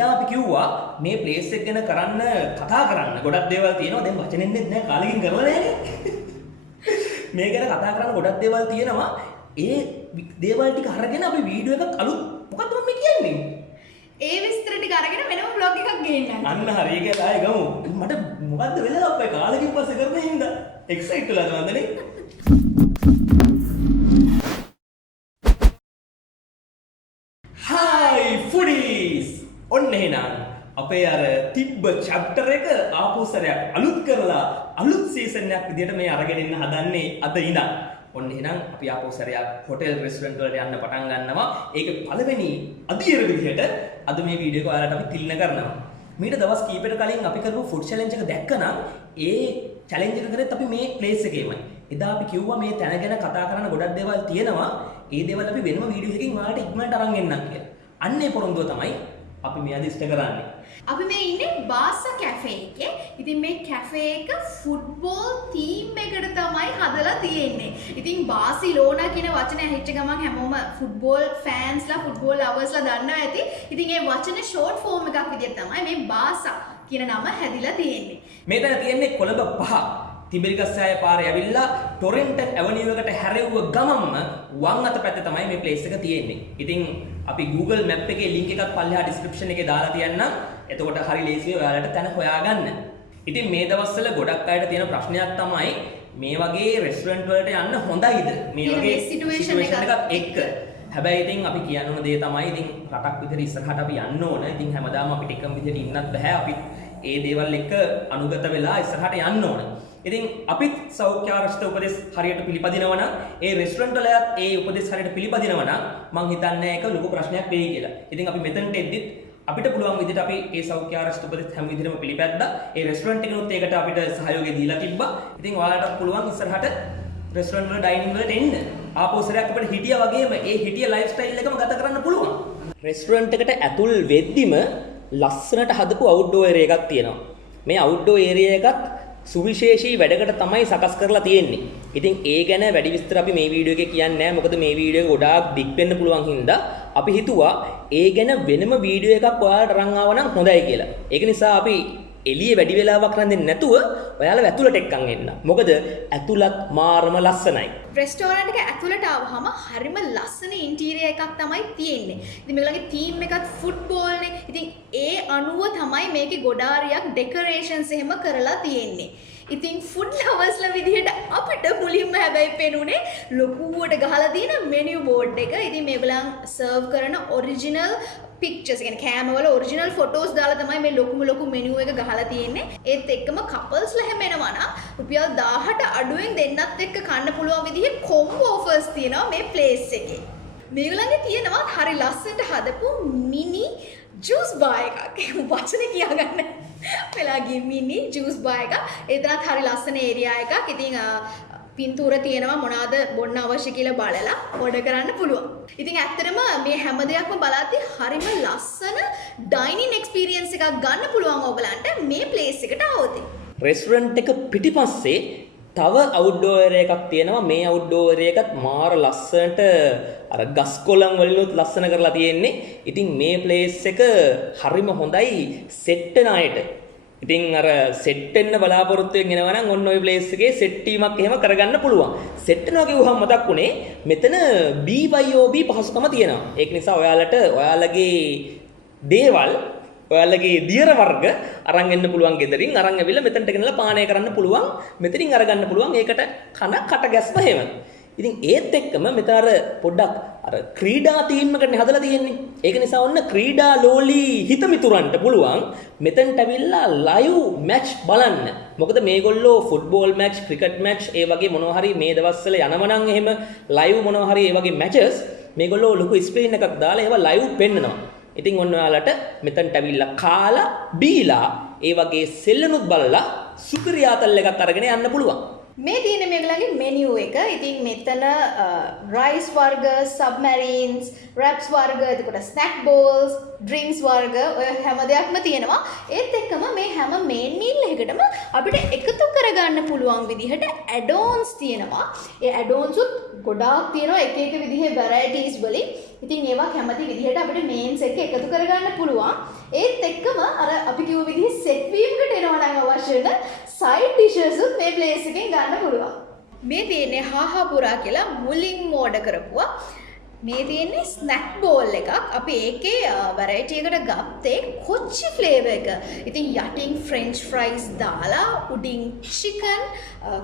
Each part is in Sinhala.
එදා අපි කිව්වා මේ ප්ලේස් එක ගැන කරන්න කතා කරන්න ගොඩක් දේවල් තියෙනවා. දැන් වචනෙන්නේ නැහැ කාලෙකින් කරලා නැහැ. මේ ගැන කතා කරන්න ගොඩක් දේවල් තියෙනවා. ඒ දේවල් ටික අරගෙන අපි වීඩියෝ එකක් අලුත් මොකද්ද මම කියන්නේ? ඒ විස්තර ටික අරගෙන වෙනම vlog එකක් ගේන්න. අන්න හරි ඒක ආයෙ ගමු. මට මොකද්ද වෙලා අපේ කාලෙකින් පස්සේ කරන හින්දා එක්සයිට් වෙලා නේද? Hi foodies! ඔන්න එහෙනම් අපේ අර තිබ්බ chapter එක ආපහු සැරයක් අලුත් කරලා අලුත් සීසන් එකක් විදියට මේ අරගෙන ඉන්න හදන්නේ අද ඉඳන්. ඔන්න එහෙනම් අපි ආපහු සැරයක් හොටෙල් රෙස්ටුරන්ට් වලට යන්න පටන් ගන්නවා. ඒක පළවෙනි අදියර විදියට අද මේ වීඩියෝ එක ඔයාලට අපි තිලින කරනවා. මීට දවස් කීපයකට කලින් අපි කරපු ෆුඩ් චැලෙන්ජ් එක දැක්කනම් ඒ චැලෙන්ජ් එක කරේත් අපි මේ ප්ලේස් එකේමයි. එදා අපි කිව්වා මේ තැන ගැන කතා කරන්න ගොඩක් දේවල් තියෙනවා. ඒ දේවල් අපි වෙනම වීඩියෝ එකකින් ඔයාලට ඉක්මනට අරන් එන්නම් කියලා. අන්නේ පොරොන්දුව තමයි අපි මේ අද ඉෂ්ට කරන්නේ. අපි මේ ඉන්නේ බාසා කැෆේ එකේ. ඉතින් මේ කැෆේ එක ෆුට්බෝල් තීම් එකට තමයි හදලා තියෙන්නේ. ඉතින් බාසිලෝනා කියන වචනේ ඇහිච්ච ගමන් හැමෝම ෆුට්බෝල් ෆෑන්ස්ලා ෆුට්බෝල් ලවර්ස්ලා දන්නවා ඇති. ඉතින් ඒ වචනේ ෂෝට් ෆෝම් එකක් විදිහට තමයි මේ බාසා කියන නම හැදිලා තියෙන්නේ. මෙතන තියෙන්නේ කොළඹ 5. තිබිරිගස්සෑය පාරේ ඇවිල්ලා ටොරෙන්ටන් ඇවනියු එකට හැරෙව්ව ගමන්ම වම් අත පැත්තේ තමයි මේ ප්ලේස් එක තියෙන්නේ. ඉතින් අපි Google Map එකේ link එකක් පල්ලෙහා description එකේ දාලා තියන්නම්. එතකොට හරි ලේසියි ඔයාලට තැන හොයාගන්න. ඉතින් මේ දවස්වල ගොඩක් අයට තියෙන ප්‍රශ්නයක් තමයි මේ වගේ රෙස්ටුරන්ට් වලට යන්න හොඳයිද? මේ වගේ සිටුේෂන් එකක් එක්ක. හැබැයි ඉතින් අපි කියන්න ඕන දේ තමයි ඉතින් රටක් විතර ඉස්සරහට අපි යන්න ඕන. ඉතින් හැමදාම අපිට එකම විදිහට ඉන්නත් බෑ. අපි ඒ දේවල් එක්ක අනුගත වෙලා ඉස්සරහට යන්න ඕන. ඉතින් අපිත් සෞඛ්‍ය ආරක්ෂිත උපදෙස් හරියට පිළිපදිනවා නම් ඒ රෙස්ටුරන්ට් වලත් ඒ උපදෙස් හරියට පිළිපදිනවා නම් මං හිතන්නේ ඒක ලොකු ප්‍රශ්නයක් වෙයි කියලා. ඉතින් අපි මෙතනට එද්දිත් අපිට පුළුවන් විදිහට අපි ඒ සෞඛ්‍ය ආරක්ෂිත උපදෙස් හැම විදිහටම පිළිපැද්දා. ඒ රෙස්ටුරන්ට් එකනොත් ඒකට අපිට සහයෝගය දීලා තිබ්බා. ඉතින් ඔයාලටත් පුළුවන් ඉස්සරහට රෙස්ටුරන්ට් වල ඩයිනින් වලට එන්න. ආපෝසරයක් අපිට හිටියා වගේම ඒ හිටිය ලයිෆ් ස්ටයිල් එකම ගත කරන්න පුළුවන්. රෙස්ටුරන්ට් එකට ඇතුල් වෙද්දිම ලස්සනට හදපු අවුට්ඩෝර් ඒරියා එකක් තියෙනවා. මේ අවුට්ඩෝර් ඒරියා එකත් සුවිශේෂී වැඩකට තමයි සකස් කරලා තියෙන්නේ. ඉතින් ඒ ගැන වැඩි විස්තර අපි මේ වීඩියෝ එකේ කියන්නේ නැහැ. මොකද මේ වීඩියෝ එක ගොඩාක් දික් වෙන්න පුළුවන් හින්දා අපි හිතුවා ඒ ගැන වෙනම වීඩියෝ එකක් ඔයාලට අරන් ආව නම් හොඳයි කියලා. ඒක නිසා අපි එළියේ වැඩි වෙලාවක් රැඳෙන්නේ නැතුව ඔයාලා ඇතුළට එක්කන් එන්න. මොකද ඇතුළත් මාරම ලස්සනයි. රෙස්ටෝරන්ට් එක ඇතුළට ආවහම හරිම ලස්සන ඉන්ටීරියර් එකක් තමයි තියෙන්නේ. ඉතින් මේගොල්ලන්ගේ තීම් එකත් ෆුට්බෝල්නේ. ඉතින් ඒ අනුව තමයි මේකේ ගොඩාරියක් ඩෙකරේෂන්ස් එහෙම කරලා තියෙන්නේ. ඉතින් ෆුඩ් ලවර්ස්ලා විදිහට අපිට මුලින්ම හැබැයි පෙනුනේ ලොකුවට ගහලා තියෙන මෙනියු බෝඩ් එක. ඉතින් මේගොල්ලන් සර්ව් කරන ඔරිජිනල් පික්චර්ස් කියන්නේ කෑම වල ඔරිජිනල් ෆොටෝස් දාලා තමයි මේ ලොකු මෙනු එක ගහලා තියෙන්නේ. ඒත් එක්කම කපල්ස්ලා හැම එනවා නම් රුපියල් 1000ට අඩුවෙන් දෙන්නත් එක්ක කන්න පුළුවන් විදිහේ කොම්බෝ ඔෆර්ස් තියෙනවා මේ ප්ලේස් එකේ. මේගොල්ලන්ගේ තියෙනවා හරි ලස්සනට හදපු මිනි ජූස් බාර් එකක්. වචනේ කියාගන්න වෙලා ගිය මිනි ජූස් බාර් එකක්. ඒතරත් හරි ලස්සන ඒරියා එකක්. ඉතින් පින්තූර තියෙනවා මොනවාද බොන්න අවශ්‍ය කියලා බලලා ඕඩර් කරන්න පුළුවන්. ඉතින් ඇත්තටම මේ හැම දෙයක්ම බලද්දී හරිම ලස්සන ඩයිනින් එක්ස්පීරියන්ස් එකක් ගන්න පුළුවන් ඔයගලන්ට මේ ප්ලේස් එකට ආවොත්. රෙස්ටුරන්ට් එක පිටිපස්සේ තව අවුට්ඩෝර් ඒරියා එකක් තියෙනවා. මේ අවුට්ඩෝර් ඒරියා එකත් මාර ලස්සනට අර ගස් කොළන් වලිනුත් ලස්සන කරලා තියෙන්නේ. ඉතින් මේ ප්ලේස් එක හරිම හොඳයි සෙට් වෙන අයට. ඉතින් අර සෙට් වෙන්න බලාපොරොත්තු වෙන එනවා නම් ඔන්න ඔය ප්ලේස් එකේ සෙට් ටීමක් එහෙම කරගන්න පුළුවන්. සෙට් වෙනවා කිව්වහම මතක් වුණේ මෙතන BYOB පහසුකම තියෙනවා. ඒක නිසා ඔයාලට ඔයාලගේ දේවල් ඔයාලගේ දියර වර්ග අරන් එන්න පුළුවන් ගෙදරින් අරන් ඇවිල්ලා මෙතනට ගෙනලා පානය කරන්න පුළුවන්. මෙතනින් අරගන්න පුළුවන්. ඒකට කන කට ගැස්ම එහෙම. ඉතින් ඒත් එක්කම මෙතන අර පොඩ්ඩක් අර ක්‍රීඩා තීම් එකකට හදලා තියෙන්නේ. ඒක නිසා ඔන්න ක්‍රීඩා ලෝලි හිත මිතුරන්ට පුළුවන් මෙතනට ඇවිල්ලා ලයිව් මැච් බලන්න. මොකද මේගොල්ලෝ ෆුට්බෝල් මැච්, ක්‍රිකට් මැච් ඒ වගේ මොනවා හරි මේ දවස්වල යනව නම් එහෙම ලයිව් මොනවා හරි ඒ වගේ මැචස් මේගොල්ලෝ ලොකු ස්ක්‍රීන් එකක් දාලා ඒවා ලයිව් පෙන්නනවා. ඉතින් ඔන්න ඔයාලට මෙතනට ඇවිල්ලා කාලා බීලා ඒ වගේ සෙල්ලනුත් බලලා සුපිරියාතල් එකක් අරගෙන යන්න පුළුවන්. මේ තියෙන මේගොල්ලන්ගේ මෙනියු එක. ඉතින් මෙතන රයිස් වර්ග, සබ්මැරින්ස්, රැප්ස් වර්ග, එතකොට ස්නැක් බෝල්ස්, ඩ්‍රින්ක්ස් වර්ග ඔය හැම දෙයක්ම තියෙනවා. ඒත් එක්කම මේ හැම මේන් මීල් එකකටම අපිට එකතු කරගන්න පුළුවන් විදිහට ඇඩෝන්ස් තියෙනවා. ඒ ඇඩෝන්ස් උත් ගොඩාක් තියෙනවා එක එක විදිහේ වැරයිටිස් වලින්. ඉතින් ඒවා කැමති විදිහට අපිට මේන්ස් එක එකතු කරගන්න පුළුවන්. ඒත් එක්කම අර අපි කිව්ව විදිහේ සෙට් වීමකට එනවා නම් අවශ්‍ය වෙන සයිඩ් ඩිෂස් උත් මේ ප්ලේස් එකෙන් ගන්න පුළුවන්. මේ තියෙන්නේ හාහාපුරා කියලා මුලින්ම ඕඩර් කරපුවා. මේ තියෙන්නේ ස්නැක් බෝල් එකක්. අපි ඒකේ වැරයිටි එකට ගත්තේ කොච්චි ෆ්ලේවර් එක. ඉතින් යටින් ෆ්‍රෙන්ච් ෆ්‍රයිස් දාලා උඩින් චිකන්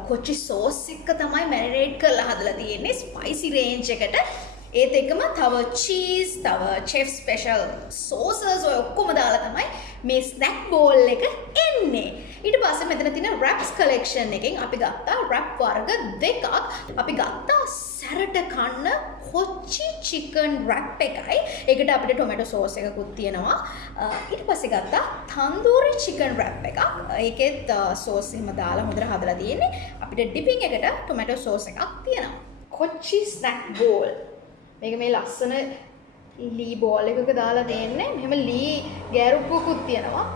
කොච්චි සෝස් එක තමයි මැරිනේට් කරලා හදලා තියෙන්නේ ස්පයිසි රේන්ජ් එකට. ඒත් එක්කම තව චීස්, තව චෙෆ් ස්පෙෂල් සෝසස් ඔය ඔක්කොම දාලා තමයි මේ ස්නැක් බෝල් එක එන්නේ. ඊට පස්සේ මෙතන තියෙන රැප්ස් කලෙක්ෂන් එකෙන් අපි ගත්තා රැප් වර්ග දෙකක්. අපි ගත්තා සැරට කන්න කොච්චි චිකන් රැප් එකයි. ඒකට අපිට ටොමැටෝ සෝස් එකකුත් තියෙනවා. ඊට පස්සේ ගත්තා තන්දූරි චිකන් රැප් එකක්. ඒකෙත් සෝස් එහෙම දාලා හොඳට හදලා තියෙන්නේ. අපිට ඩිපින් එකට ටොමැටෝ සෝස් එකක් තියෙනවා. කොච්චි ස්නැක් බෝල්. මේක මේ ලස්සන ලී බෝල් එකක දාලා තියෙන්නේ. මෙහෙම ලී ගෑරුප්පුවකුත් තියෙනවා.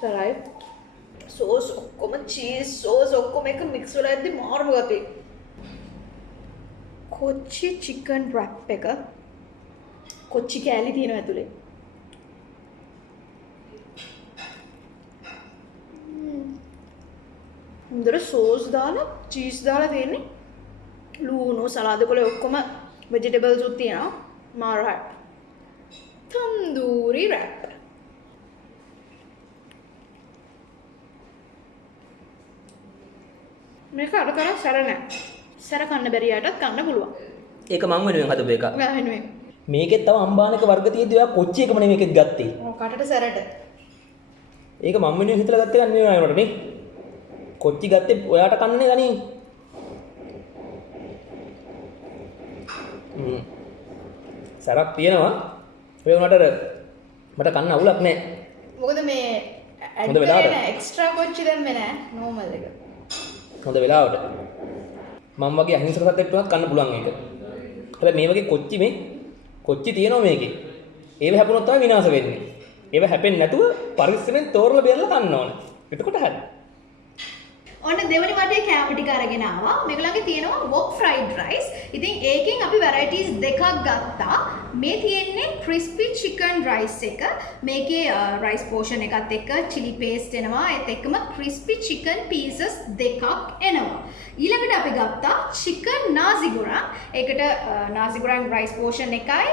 සරයි සෝස් ඔක්කොම චීස් සෝස් ඔක්කොම එක මික්ස් වෙලා ඉද්දි මාරුම ගතියි. කොච්චි චිකන් රැප් එක කොච්චි කෑලි තියෙනවා ඇතුලේ. හොඳට සෝස් දාලා චීස් දාලා තියෙන්නේ. ලූණු සලාද කොළ ඔක්කොම වෙජිටබල්ස් උත් තියෙනවා. මාරයි. තන්දූරි රැප්. මේක අර තරම් සැර නැහැ. සැර කන්න බැරි අයටත් කන්න පුළුවන්. ඒක මම වෙනුවෙන් හදපු එක. මම වෙනුවෙන්. මේකෙත් තව අම්බානක වර්ග තියෙද්දි ඔයා කොච්චි එකම නෙමෙයි මේකෙත් ගත්තේ. ඔව් කටට සැරට. ඒක මම වෙනුවෙන් හිතලා ගත්තේ ගන්න නෙමෙයි වුණාට මේ. කොච්චි ගත්තේ ඔයාට කන්නේ ගනි. සරක් තියෙනවා. ඒ වුණාට මට කන්න අවුලක් නැහැ. මොකද මේ හොඳ වෙලාවට එක්ස්ට්‍රා කොච්චි දැම්මේ නැහැ නෝමල් එක. හොඳ වෙලාවට මම වගේ අහිංසක සතෙක් තුනක් කන්න පුළුවන් ඒක. හැබැයි මේ වගේ කොච්චි තියෙනවා මේකේ. ඒව හැපුණොත් තමයි විනාශ වෙන්නේ. ඒව හැපෙන්නේ නැතුව පරිස්සමෙන් තෝරලා බේරලා කන්න ඕනේ. එතකොට හරි. ඔන්න දෙවනි වටේ කෑම ටික අරගෙන ආවා. මේගොල්ලන්ගේ තියෙනවා wok fried rice. ඉතින් ඒකෙන් අපි varieties දෙකක් ගත්තා. මේ තියෙන්නේ crispy chicken rice එක. මේකේ rice portion එකත් එක්ක chili paste එනවා. ඒත් එක්කම crispy chicken pieces දෙකක් එනවා. ඊළඟට අපි ගත්තා chicken nasi goreng. ඒකට nasi goreng rice portion එකයි,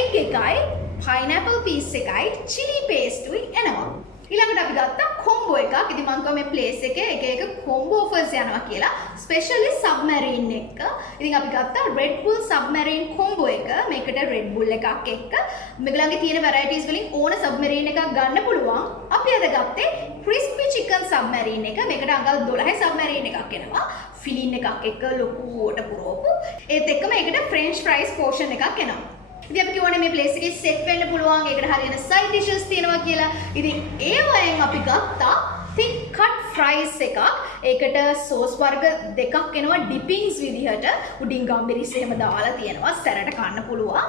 egg එකයි, pineapple piece එකයි, chili paste උයි එනවා. ඊළඟට අපි ගත්තා කොම්බෝ එකක්. ඉතින් මම කිව්වා මේ ප්ලේස් එකේ එක කොම්බෝ ඔෆර්ස් යනවා කියලා. ස්පෙෂලි සබ්මරීන් එක. ඉතින් අපි ගත්තා Red Bull සබ්මරීන් කොම්බෝ එක. මේකට Red Bull එකක් එක්ක මේගොල්ලන්ගේ තියෙන varieties වලින් ඕන සබ්මරීන් එකක් ගන්න පුළුවන්. අපි අද ගත්තේ crispy chicken සබ්මරීන් එක. මේකට අඟල් 12 සබ්මරීන් එකක් එනවා. ෆිලින් එකක් එක්ක ලොකුවට පුරවපු. ඒත් එක්කම ඒකට French fries portion එකක් එනවා. ඉතින් අපි කියවනේ මේ ප්ලේස් එකේ සෙට් වෙන්න පුළුවන්. ඒකට හරියන සයිඩ් ඩිෂස් තියෙනවා කියලා. ඉතින් ඒ වයින් අපි ගත්තා thick cut fries එකක්. ඒකට සෝස් වර්ග දෙකක් එනවා ඩිපින්ස් විදිහට. උඩින් ගම්බිරිස් එහෙම දාලා තියෙනවා. සැරට කන්න පුළුවන්.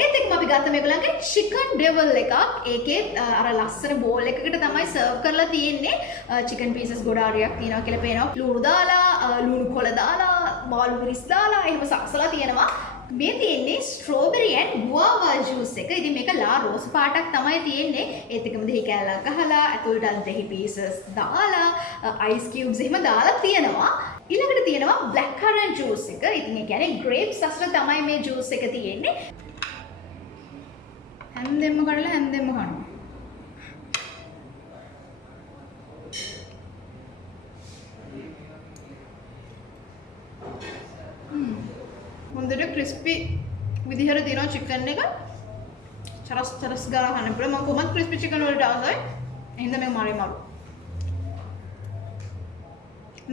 ඒත් එක්කම අපි ගත්ත මේගොල්ලන්ගේ chicken devil එකක්. ඒකේ අර ලස්සන බෝල් එකකට තමයි සර්ව් කරලා තියෙන්නේ. chicken pieces ගොඩාරියක් තියෙනවා කියලා පේනවා. ලුණු දාලා, ලුණු කොළ දාලා, මාළු මිරිස් දාලා එහෙම සක්සලා තියෙනවා. මේ තියෙන්නේ ස්ට්‍රෝබෙරි ඇන්ඩ් ගුවාවා ජූස් එක. ඉතින් මේක ලා රෝස් පාටක් තමයි තියෙන්නේ. ඒත් එකම දෙහි කෑල්ලක් ගහලා ඇතුළට දෙහි පීසස් දාලා අයිස් කියුබ්ස් එහෙම දාලා තියෙනවා. ඊළඟට තියෙනවා බ්ලැක් කරන්ට් ජූස් එක. ඉතින් ඒ කියන්නේ ග්‍රේප්ස් අස්ල තමයි මේ ජූස් එක තියෙන්නේ. හැන්දෙම්ම කඩලා හැන්දෙම්ම කනවා. හොඳට ක්‍රිස්පි විදිහට තියෙනවා චිකන් එක. චරස් ගාලා කන්න පුළුවන්. මම කොහොමද ක්‍රිස්පි චිකන් වලට ආසයි. එහෙනම් මේක මාරු.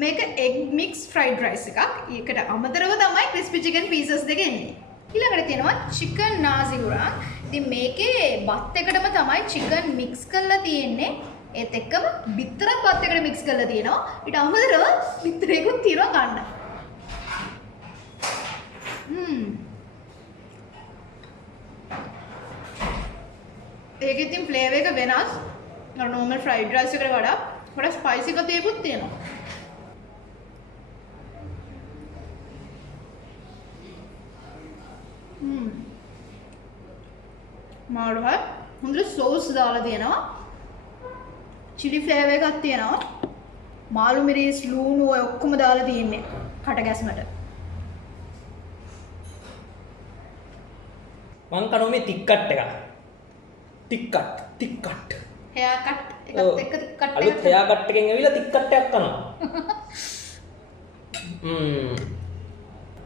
මේක egg mix fried rice එකක්. ඒකට අමතරව තමයි ක්‍රිස්පි චිකන් pieces දෙක එන්නේ. ඊළඟට තියෙනවා chicken nasi goreng. ඉතින් මේකේ බත් එකටම තමයි chicken mix කරලා තියෙන්නේ. ඒත් එක්කම බිත්තරත් බත් එකට mix කරලා තියෙනවා. ඊට අමතරව බිත්තරේකුත් තියනවා ගන්න. ඒක ඉතින් ෆ්ලේවර් එක වෙනස්. අර normal fried rice එකට වඩා ස්පයිසි ගතියකුත් තියෙනවා. මාළු හරි හොඳට සෝස් දාලා තියෙනවා. chili flavour එකක් තියෙනවා. මාළු මිරිස් ලූණු ඔය ඔක්කොම දාලා තියෙන්නේ කට ගැස්මට. මං කනවා මේ තික්කට් එක. තික්කට්. hair cut එකත් එක්ක තික්කට් එක. අලුත් hair cut එකෙන් ඇවිල්ලා තික්කට් එකක් කනවා.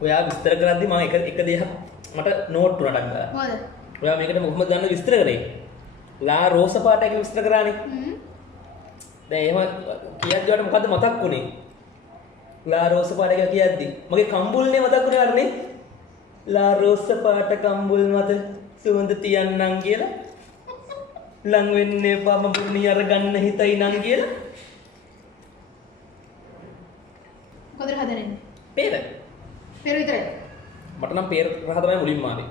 ඔයා විස්තර කරද්දි මම එක දෙයක් මට නෝට් වුණා ටක් ගාලා. මොකද? ඔයා මේකට මොකක්ද දන්න විස්තර කරේ? ලා රෝස පාට එක විස්තර කරානේ. දැන් එහෙම කියද්දි වට මොකද්ද මතක් වුනේ? ලා රෝස පාට එක කියද්දි මගේ කම්බුල්නේ මතක් වුණේ අරනේ. ලා රෝස පාට කම්බුල් මත සුවඳ තියන්නම් කියලා. ලං වෙන්න එපා මම පුණි අර ගන්න හිතයි නම් කියලා. කොතන හදන්නේ? පේර විතරයි. මට නම් පේර රහ තමයි මුලින්ම ආවේ.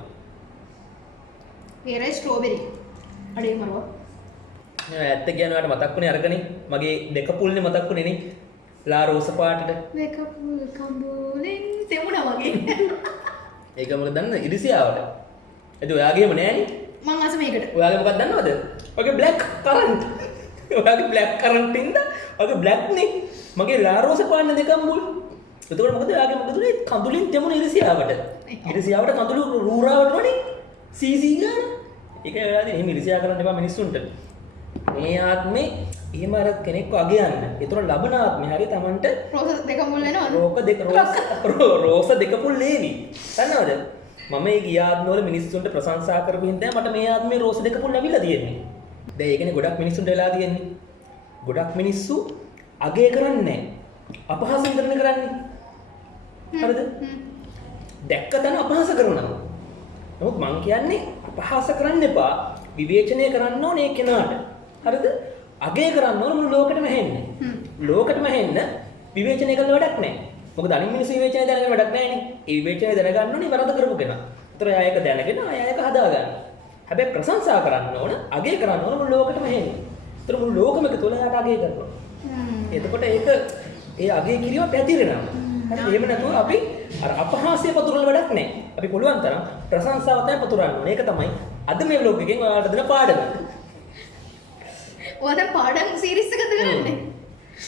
පේරයි ස්ට්‍රෝබෙරි. අඩේ මරුවා. ඇත්ත කියනවා මතක් වුණේ අරගනේ මගේ දෙක පුල්නේ මතක් වුණේ නේ ලා රෝස පාටට දෙක පුල් කම්බුලෙන් තෙමුණා වගේ. ඒක මොකද දන්න ඉරිසියාවට එද ඔයාගේම නෑනේ මං අස මේකට ඔයාගේ මොකක්ද දන්නවද ඔගේ බ්ලැක් කරන්ට් ඔයාගේ බ්ලැක් කරන්ට් ඉඳ ඔගේ බ්ලැක් නේ මගේ ලා රෝස පාට දෙකම මුල් එතකොට මොකද ඔයාගේ මොකද උනේ කඳුලින් තෙමුණ ඉරිසියාවට කඳුළු රූරාවට වනේ සීසී ගන්න ඒක ඔයාලා එහෙම ඉරිසියා කරන්න එපා මිනිස්සුන්ට මේ ආත්මේ එහෙම අර කෙනෙක්ව අගයන්න. ඒතර ලබන ආත්මේ හරිය Tamanට රෝස දෙක මුල් වෙනවද? රෝස දෙක පුල් ලේවි. දන්නවද? මම මේ ගිය ආත්මවල මිනිස්සුන්ට ප්‍රශංසා කරපු හින්දා මට මේ ආත්මේ රෝස දෙක පුල් ලැබිලා තියෙන්නේ. දැන් ඒකනේ ගොඩක් මිනිස්සුන්ට වෙලා තියෙන්නේ. ගොඩක් මිනිස්සු අගය කරන්නේ අපහාස විතරනේ කරන්නේ. හරිද? දැක්ක තැන අපහාස කරනවා. නමුත් මං කියන්නේ අපහාස කරන්න එපා. විවේචනය කරන්න ඕනේ කෙනාට. හරිද? අගය කරන්න ඕන මුළු ලෝකෙටම හෙන්න. ලෝකෙටම හෙන්න විවේචනය කරන්න වැඩක් නැහැ. මොකද අනිත් මිනිස්සු විවේචනය දැනගන්න වැඩක් නැහැනේ. ඒ විවේචනය දැනගන්න ඕනේ වරද කරපු කෙනා. ඒතර එයා ඒක දැනගෙන එයා ඒක හදා ගන්න. හැබැයි ප්‍රශංසා කරන්න ඕන, අගය කරන්න ඕන මුළු ලෝකෙටම හෙන්න. ඒතර මුළු ලෝකෙම තුල එයාට අගය කරනවා. එතකොට ඒක ඒ අගය කිරීම පැතිරෙනවා. හරි එහෙම නැතුව අපි අර අපහාසය පතුරවල වැඩක් නැහැ. අපි පුළුවන් තරම් ප්‍රශංසාව තමයි පතුරවන්න ඕනේ. ඒක තමයි අද මේ vlog එකෙන් ඔයාලට දෙන පාඩම. ඔයාලා පාඩම් සීරීස් එකද කරන්නේ?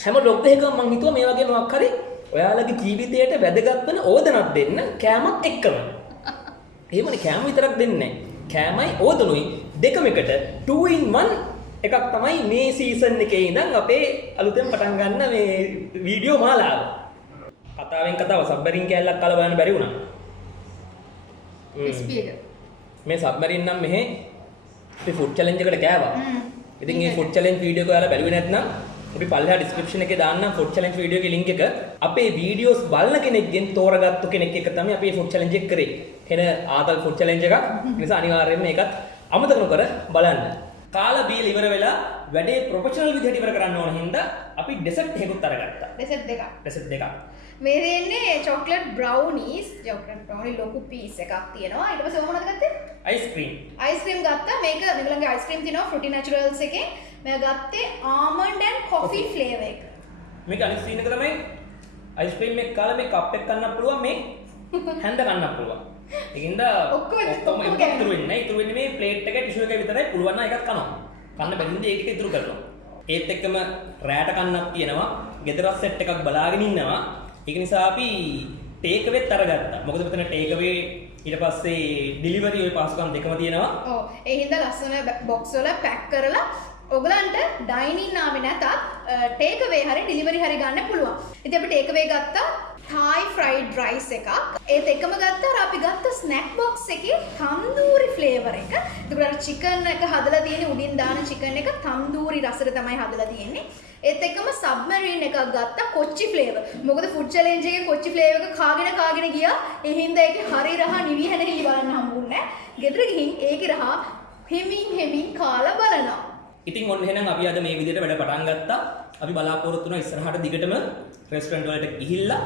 හැම vlog එකකම මම හිතුවා මේ වගේ මොකක් හරි ඔයාලගේ ජීවිතයට වැදගත් වෙන ඕදනක් දෙන්න කෑමත් එක්කම. එහෙමනේ කෑම විතරක් දෙන්නේ නැහැ. කෑමයි ඕදනුයි දෙකම එකට 2 in 1 එකක් තමයි මේ සීසන් එකේ ඉඳන් අපේ අලුතෙන් පටන් ගන්න මේ වීඩියෝ මාලාව. කතාවෙන් කතාව සබ්මරින් කැලලක් කාලා බලන්න බැරි වුණා. මේ සබ්මරින් නම් මෙහෙ අපි ෆුඩ් චැලෙන්ජ් එකට කෑවා. ඉතින් මේ ෆුඩ් චැලෙන්ජ් වීඩියෝ එක ඔයාලා බැලුවේ නැත්නම් අපි පල්ලෙහා ඩිස්ක්‍රිප්ෂන් එකේ දාන්නම් ෆුඩ් චැලෙන්ජ් වීඩියෝ එකේ link එක. අපේ වීඩියෝස් බලන කෙනෙක්ගෙන් තෝරගත්තු කෙනෙක් එක තමයි අපි ෆුඩ් චැලෙන්ජ් එක කරේ. එන ආතල් ෆුඩ් චැලෙන්ජ් එකක්. ඒ නිසා අනිවාර්යයෙන්ම මේකත් අමතක නොකර බලන්න. කාලා බීලා ඉවර වෙලා වැඩේ ප්‍රොෆෙෂනල් විදිහට ඉවර කරන්න ඕන හින්දා අපි ඩෙසර්ට් එකකුත් අරගත්තා. ඩෙසර්ට් දෙකක්. මේ දෙන්නේ චොක්ලට් බ්‍රවුනීස්. චොක්ලට් බ්‍රවුනි ලොකු පීස් එකක් තියෙනවා. ඊට පස්සේ මොනවද ගත්තේ? අයිස්ක්‍රීම්. අයිස්ක්‍රීම් ගත්තා. මේක මේගොල්ලන්ගේ අයිස්ක්‍රීම් තියෙනවා ෆෘටි නැචරල්ස් එකේ. මම ගත්තේ ආමන්ඩ් ඇන්ඩ් කොෆි ෆ්ලේවර් එක. මේක අනිත් සීන් එක තමයි අයිස්ක්‍රීම් එක කාලා මේ කප් එක කන්නත් පුළුවන් මේ හැන්ද කන්නත් පුළුවන්. ඒකින්ද ඔක්කොම ඉතුරු වෙන්නේ නැහැ. ඉතුරු වෙන්නේ මේ ප්ලේට් එකේ ටිෂු එකේ විතරයි පුළුවන් නම් එකක් කනවා. කන්න බැරින්ද ඒක ටික ඉතුරු කරනවා. ඒත් එක්කම රෑට කන්නක් තියෙනවා. ගෙදරත් සෙට් එකක් බලාගෙන ඉන්නවා. ඒක නිසා අපි ටේක් අවේත් අරගත්තා. මොකද මෙතන ටේක් අවේ ඊට පස්සේ ඩෙලිවරි ඔය පාසුකම් දෙකම තියෙනවා. ඔව්. ඒ හින්දා ලස්සන බොක්ස් වල පැක් කරලා ඔයගලන්ට ඩයිනින් ආවේ නැතත් ටේක් අවේ හරි ඩෙලිවරි හරි ගන්න පුළුවන්. ඉතින් අපි ටේක් අවේ ගත්තා Thai fried rice එකක්. ඒත් එකම ගත්තා අපි ගත්ත ස්නැක් බොක්ස් එකේ තන්දූරි ෆ්ලේවර් එක. ඒකට අර චිකන් එක හදලා තියෙන්නේ උඩින් දාන චිකන් එක තන්දූරි රසට තමයි හදලා තියෙන්නේ. ඒත් එක්කම සබ්මරීන් එකක් ගත්තා කොච්චි ෆ්ලේවර්. මොකද ෆුඩ් චැලෙන්ජ් එකේ කොච්චි ෆ්ලේවර් එක කාගෙන ගියා. ඒ හින්දා ඒකේ හරි රහ නිවිහෙන හිලි බලන්න හම්බුන්නේ නැහැ. ගෙදර ගිහින් ඒකේ රහ හිමින් කාලා බලනවා. ඉතින් ඔන්න එහෙනම් අපි අද මේ විදිහට වැඩ පටන් ගත්තා. අපි බලාපොරොත්තු වෙනවා ඉස්සරහට දිගටම රෙස්ටොරන්ට් වලට ගිහිල්ලා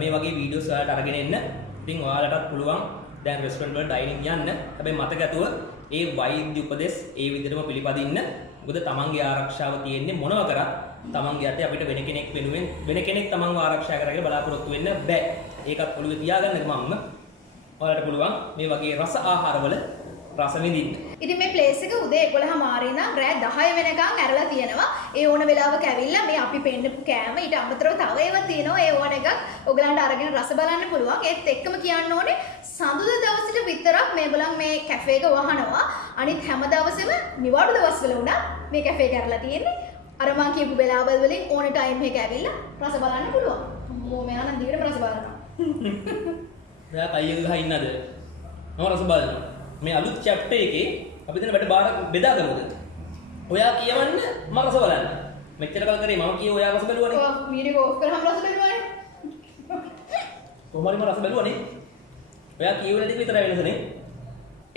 මේ වගේ වීඩියෝස් වලට අරගෙන එන්න. ඉතින් ඔයාලටත් පුළුවන් දැන් රෙස්ටොරන්ට් වල ඩයිනින් යන්න. හැබැයි මතක ඇතුව ඒ වෛද්‍ය උපදෙස් ඒ විදිහටම පිළිපදින්න. මොකද තමන්ගේ ආරක්ෂාව තියෙන්නේ මොනව කරත් තමන්ගේ අතේ අපිට වෙන කෙනෙක් වෙනුවෙන් වෙන කෙනෙක් තමන්ව ආරක්ෂා කරගෙන බලාපොරොත්තු වෙන්න බෑ. ඒකත් ඔළුවේ තියාගන්න මම. ඔයාලට පුළුවන් මේ වගේ රස ආහාරවල රස විඳින්න. ඉතින් මේ ප්ලේස් එක උදේ 11 මාරේ ඉඳන් රෑ 10 වෙනකන් ඇරලා තියෙනවා. ඒ ඕන වෙලාවක ඇවිල්ලා මේ අපි පෙන්නපු කෑම ඊට අමතරව තව ඒවා තියෙනවා. ඒ ඕන එකක් ඔයගලන්ට අරගෙන රස බලන්න පුළුවන්. ඒත් එක්කම කියන්න ඕනේ සඳුදා දවසට විතරක් මේගොල්ලන් මේ කැෆේ එක වහනවා. අනිත් හැම දවසෙම නිවාඩු දවස්වල උනත් මේ කැෆේ එක ඇරලා තියෙන්නේ. අර මං කියපු වෙලාවල් වලින් ඕන ටයිම් එක ඇවිල්ලා රස බලන්න පුළුවන්. අම්මෝ මෙයා නම් දිගටම රස බලනවා. ඔයා කයියක ගහ ඉන්නද? මම රස බලනවා. මේ අලුත් චැප්ටර් එකේ අපි දැන් වැඩ බාර බෙදාගමුද? ඔයා කියවන්න මම රස බලන්න. මෙච්චර කල් කරේ මම කියේ ඔයා රස බැලුවනේ. ඔව් වීඩියෝ ඔෆ් කරාම රස බැලුවානේ. කොහොමද මම රස බැලුවනේ? ඔයා කියවන දේ විතරයි වෙනසනේ.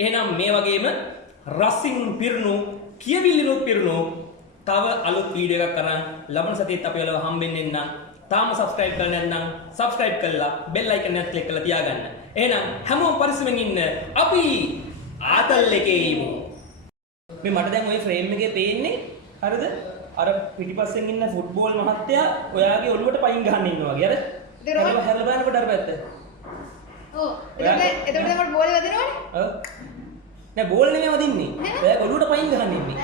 එහෙනම් මේ වගේම රසින් පිරුණු කියවිල්ලිනුත් පිරුණු තව අලුත් වීඩියෝ එකක් කරන් ලබන සතියේත් අපි ඔයාලව හම්බෙන්න එන්නම්. තාම subscribe කරලා නැත්නම් subscribe කරලා bell icon එකත් click කරලා තියාගන්න. එහෙනම් හැමෝම පරිස්සමෙන් ඉන්න. අපි ආතල් එකේ ඉමු. මේ මට දැන් ওই ෆ්‍රේම් එකේ පේන්නේ හරිද? අර පිටිපස්සෙන් ඉන්න ෆුට්බෝල් මහත්තයා ඔයාගේ ඔළුවට පයින් ගහන්න ඉන්නවා වගේ. හරිද? හැරලා බලනකොට අර පැත්ත. ඔව්. එතකොට තමයි බෝලේ වදිනවනේ. ඔව්. නෑ බෝල් නෙමෙයි වදින්නේ. ඔයාගේ ඔළුවට පයින් ගහන්න ඉන්නේ.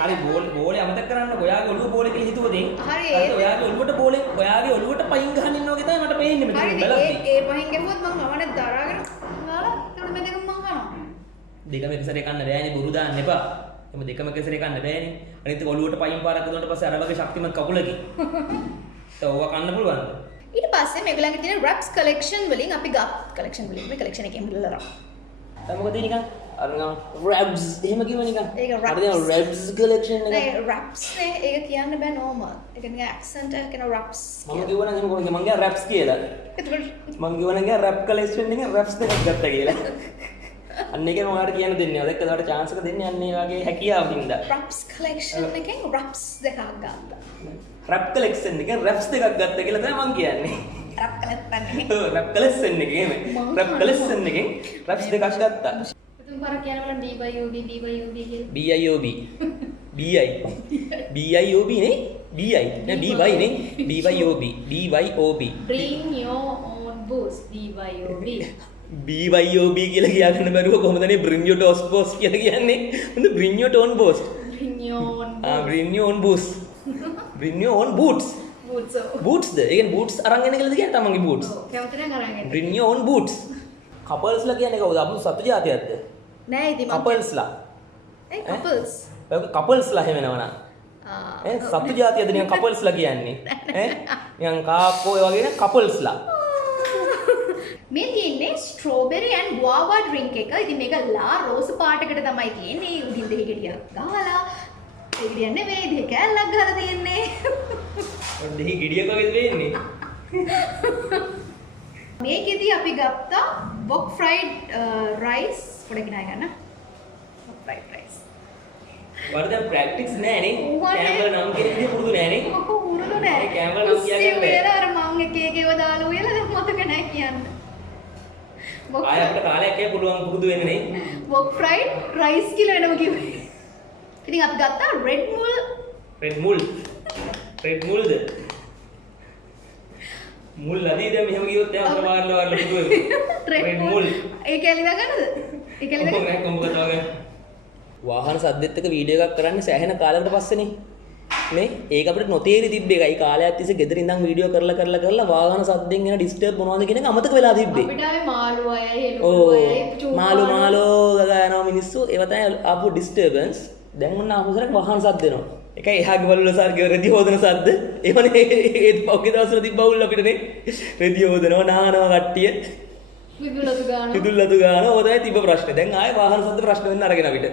හරි බෝලේ අමතක කරන්න. ඔයාගේ ඔළුව බෝලේ කියලා හිතුවොතින්. හරිද? ඔයාගේ ඔළුවට බෝලේ ඔයාගේ ඔළුවට පයින් ගහන්න ඉන්නවා වගේ තමයි මට පේන්නේ මෙතන බලද්දි. ඒ පහින් ගැහුවොත් මම නවනේ දරාගෙන නාලා එතකොට මේ දෙකම මම කනවා. දෙකම එක සැරේ කන්න බෑනේ බොරු දාන්න එපා. එම දෙකම එක සැරේ කන්න බෑනේ. අනිත් එක ඔළුවට පයින් පාරක් දුන්නාට පස්සේ අර වගේ ශක්තිමත් කකුලකින්. ඒක ඕවා කන්න පුළුවන්. ඊට පස්සේ මේගොල්ලන්ගේ තියෙන රැප්ස් කලෙක්ෂන් වලින් අපි ගත් කලෙක්ෂන් වලින් මේ කලෙක්ෂන් එකෙන් බලලා දැන් මොකද නිකන් අර නිකන් රැප්ස් එහෙම කිව්ව නිකන් ඒක අර දැන් රැප්ස් කලෙක්ෂන් එක නේ රැප්ස් නේ ඒක කියන්න බෑ නෝමල් ඒක නිකන් ඇක්සන්ට් එක කියන රැප්ස් මම කිව්වනම් එහෙම කොහොමද මං ගියා රැප්ස් කියලා මං කිව්වනම් ගියා රැප් කලෙක්ෂන් එකෙන් රැප්ස් දෙකක් ගත්තා කියලා අන්න ඒකෙන් ඔයාලට කියන්න දෙන්නේ නැහැ. දැක්කද ඔයාලට chance එක දෙන්නේ අන්න ඒ වගේ හැකියාවකින් දා. රැප්ස් කලෙක්ෂන් එකෙන් රැප්ස් දෙකක් ගත්තා. රැප් කලෙක්ෂන් එකෙන් රැප්ස් දෙකක් ගත්තා කියලා තමයි මං කියන්නේ. රැප් කලෙක්ෂන් ඔව් රැප් කලෙක්ෂන් එකේ එහෙම. රැප් කලෙක්ෂන් එකෙන් රැප්ස් දෙකක් ගත්තා. තුන් පාරක් කියන්න බලන්න DYOB කියලා. BIOB. BIOB නේ? BI නෑ BY නේ? BYOB. Bring your own boost BYOB. BYOB කියලා කියන්න බැරුව කොහොමද නේ bring your own boost කියලා කියන්නේ? මොකද bring your own boost. Bring your own bring your own boost. Bring your own boots. Boots ද? ඒ කියන්නේ boots අරන් එන්න කියලාද කියන්නේ තමන්ගේ boots. ඔව් කැමති නම් අරන් එන්න. Bring your own boots. couples ලා කියන්නේ කවුද? අපු සතු જાතියක්ද? නෑ ඉතින් couples ලා. ඒ couples. ඔය couples ලා හැම වෙනවනම්. සතු જાතියද නිකන් couples ලා කියන්නේ. නිකන් කාක්කෝ ඒ වගේ couples ලා. මේ තියෙන්නේ ස්ට්‍රෝබෙරි ඇන්ඩ් ගුවාවා ඩ්‍රින්ක් එක. ඉතින් මේක ලා රෝස් පාටකට තමයි තියෙන්නේ. උඩින් දෙහි ගෙඩියක් ගහලා. ඒ ගෙඩියක් නෙවෙයි දෙහි කෑල්ලක් ගහලා තියෙන්නේ. දෙහි ගෙඩියක් වගේ වෙන්නේ. මේකෙදී අපි ගත්තා wok fried rice පොඩ්ඩක් ණය ගන්න. wok fried rice. වල දැන් ප්‍රැක්ටිස් නෑ නේ. කැමරා නම් කියන විදිහ පුරුදු නෑ නේ. ඔක උරුදු නෑ. කැමරා නම් කියන්න බෑ. අර මං එක එකේව දාලා උයලා දැන් මතක නෑ කියන්න. ආය අපිට කාලයක් ඒ පුළුවන් පුරුදු වෙන්න නේ. wok fried rice කියලා එනම කිව්වේ. ඉතින් අපි ගත්තා red mull ද මුල් ලදී දැන් මෙහෙම ගියොත් දැන් අපර වාරලා පුරුදු වෙනවා. red mull ඒ කැලි දාගන්නද? ඒ කැලි දාගන්න. කොම්බක තවගෙන වාහන සද්දෙත් එක වීඩියෝ එකක් කරන්නේ සෑහෙන කාලයකට පස්සේනේ. මේ ඒක අපිට නොතේරි තිබ්බේ ඒකයි කාලයක් තිස්සේ ගෙදර ඉඳන් වීඩියෝ කරලා වාහන සද්දෙන් එන ඩිස්ටර්බ් මොනවද කියන එක අමතක වෙලා තිබ්බේ. අපිට ආවේ මාළු අය හෙළුව අය මාළෝ ගගා යනවා මිනිස්සු ඒව තමයි ආපු ඩිස්ටර්බන්ස්. දැන් මොන ආපුසරක් වාහන සද්ද එනවා. එකයි එහාගේ බලවල සර්ගේ රෙදි හොදන සද්ද. ඒවනේ ඒත් පොකේ දවස්වල තිබ්බවුල් අපිට නේ. රෙදි හොදනවා නානවා කට්ටිය. විදුලතු ගානවා. ඔය තමයි තිබ්බ ප්‍රශ්නේ. දැන් ආයේ වාහන සද්ද ප්‍රශ්න වෙන්න අරගෙන අපිට.